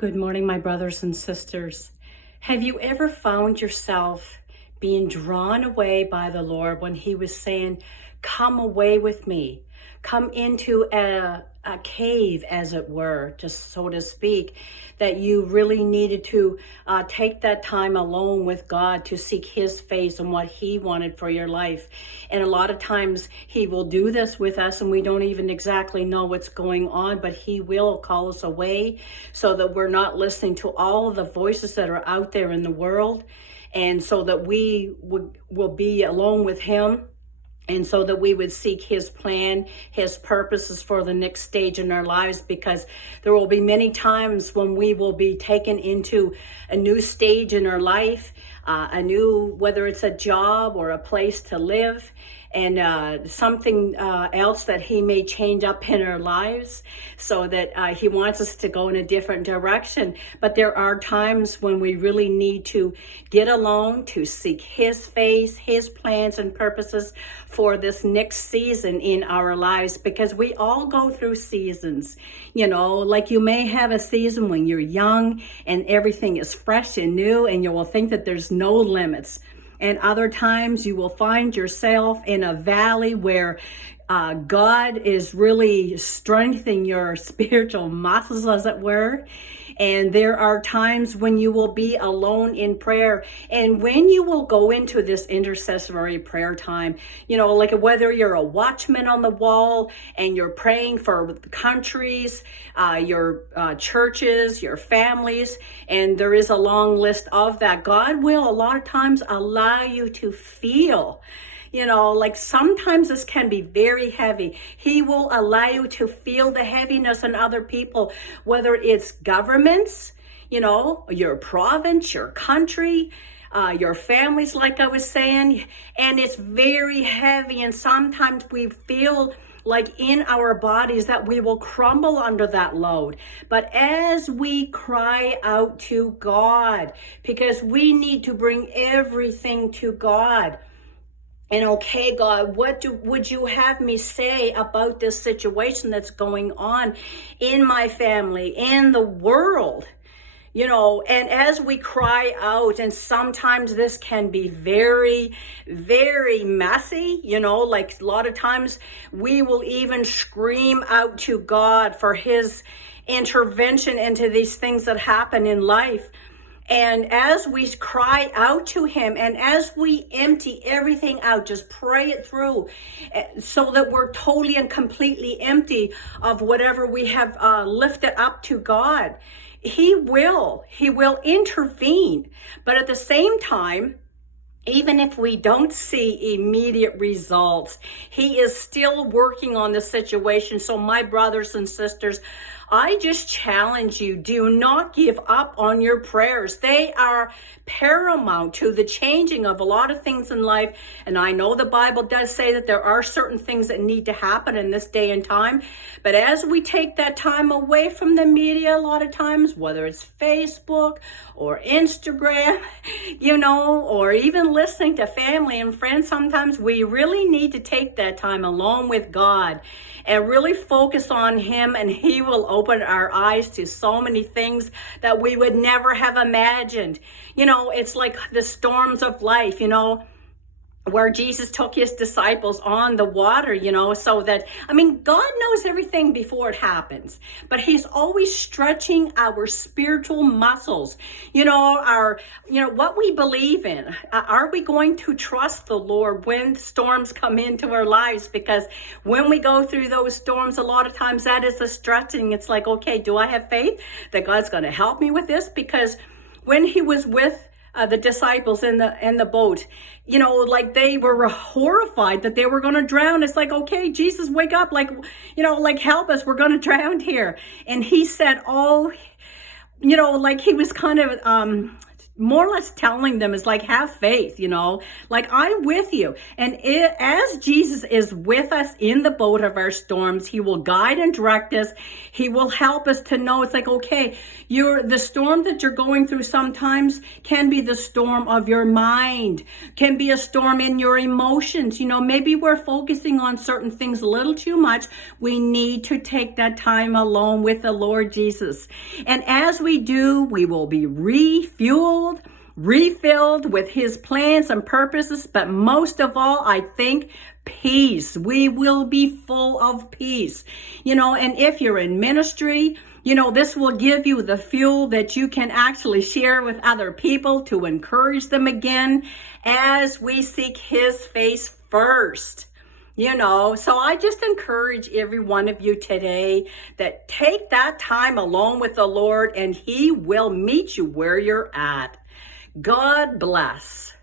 Good morning, my brothers and sisters. Have you ever found yourself being drawn away by the Lord when He was saying, come away with me, come into a cave, as it were, just so to speak, that you really needed to take that time alone with God to seek His face and what He wanted for your life? And a lot of times He will do this with us and we don't even exactly know what's going on, but He will call us away so that we're not listening to all of the voices that are out there in the world, and so that we will be alone with Him, and so that we would seek His plan, His purposes for the next stage in our lives, because there will be many times when we will be taken into a new stage in our life, whether it's a job or a place to live, and something else that He may change up in our lives, so that He wants us to go in a different direction. But there are times when we really need to get alone to seek His face, His plans and purposes for this next season in our lives, because we all go through seasons. Like you may have a season when you're young and everything is fresh and new and you will think that there's no limits. And other times you will find yourself in a valley where God is really strengthening your spiritual muscles, as it were. And there are times when you will be alone in prayer. And when you will go into this intercessory prayer time, like whether you're a watchman on the wall and you're praying for countries, your churches, your families, and there is a long list of that, God will a lot of times allow you to feel. Like sometimes this can be very heavy. He will allow you to feel the heaviness in other people, whether it's governments, your province, your country, your families, like I was saying, and it's very heavy. And sometimes we feel like in our bodies that we will crumble under that load. But as we cry out to God, because we need to bring everything to God, and okay, God, would you have me say about this situation that's going on in my family, in the world? And as we cry out, and sometimes this can be very, very messy, like a lot of times we will even scream out to God for His intervention into these things that happen in life. And as we cry out to Him and as we empty everything out, just pray it through so that we're totally and completely empty of whatever we have lifted up to God. He will intervene. But at the same time, even if we don't see immediate results, He is still working on the situation. So my brothers and sisters, I just challenge you, do not give up on your prayers. They are paramount to the changing of a lot of things in life. And I know the Bible does say that there are certain things that need to happen in this day and time. But as we take that time away from the media, a lot of times, whether it's Facebook or Instagram, or even listening to family and friends, sometimes we really need to take that time alone with God and really focus on Him, and He will open our eyes to so many things that we would never have imagined. It's like the storms of life, where Jesus took His disciples on the water, so that, God knows everything before it happens, but He's always stretching our spiritual muscles, what we believe in. Are we going to trust the Lord when storms come into our lives? Because when we go through those storms, a lot of times that is a stretching. It's like, okay, do I have faith that God's going to help me with this? Because when He was with the disciples in the boat, like they were horrified that they were going to drown. It's like, okay, Jesus, wake up, like help us, we're going to drown here. And He said, like He was kind of more or less telling them is like, have faith, like I'm with you. And as Jesus is with us in the boat of our storms, he will guide and direct us. He will help us to know it's like, okay, the storm that you're going through sometimes can be the storm of your mind, can be a storm in your emotions. Maybe we're focusing on certain things a little too much. We need to take that time alone with the Lord Jesus. And as we do, we will be refueled, refilled with his plans and purposes, but most of all, I think peace. We will be full of peace. And if you're in ministry, this will give you the fuel that you can actually share with other people to encourage them again as we seek his face first. So I just encourage every one of you today that take that time alone with the Lord and he will meet you where you're at. God bless.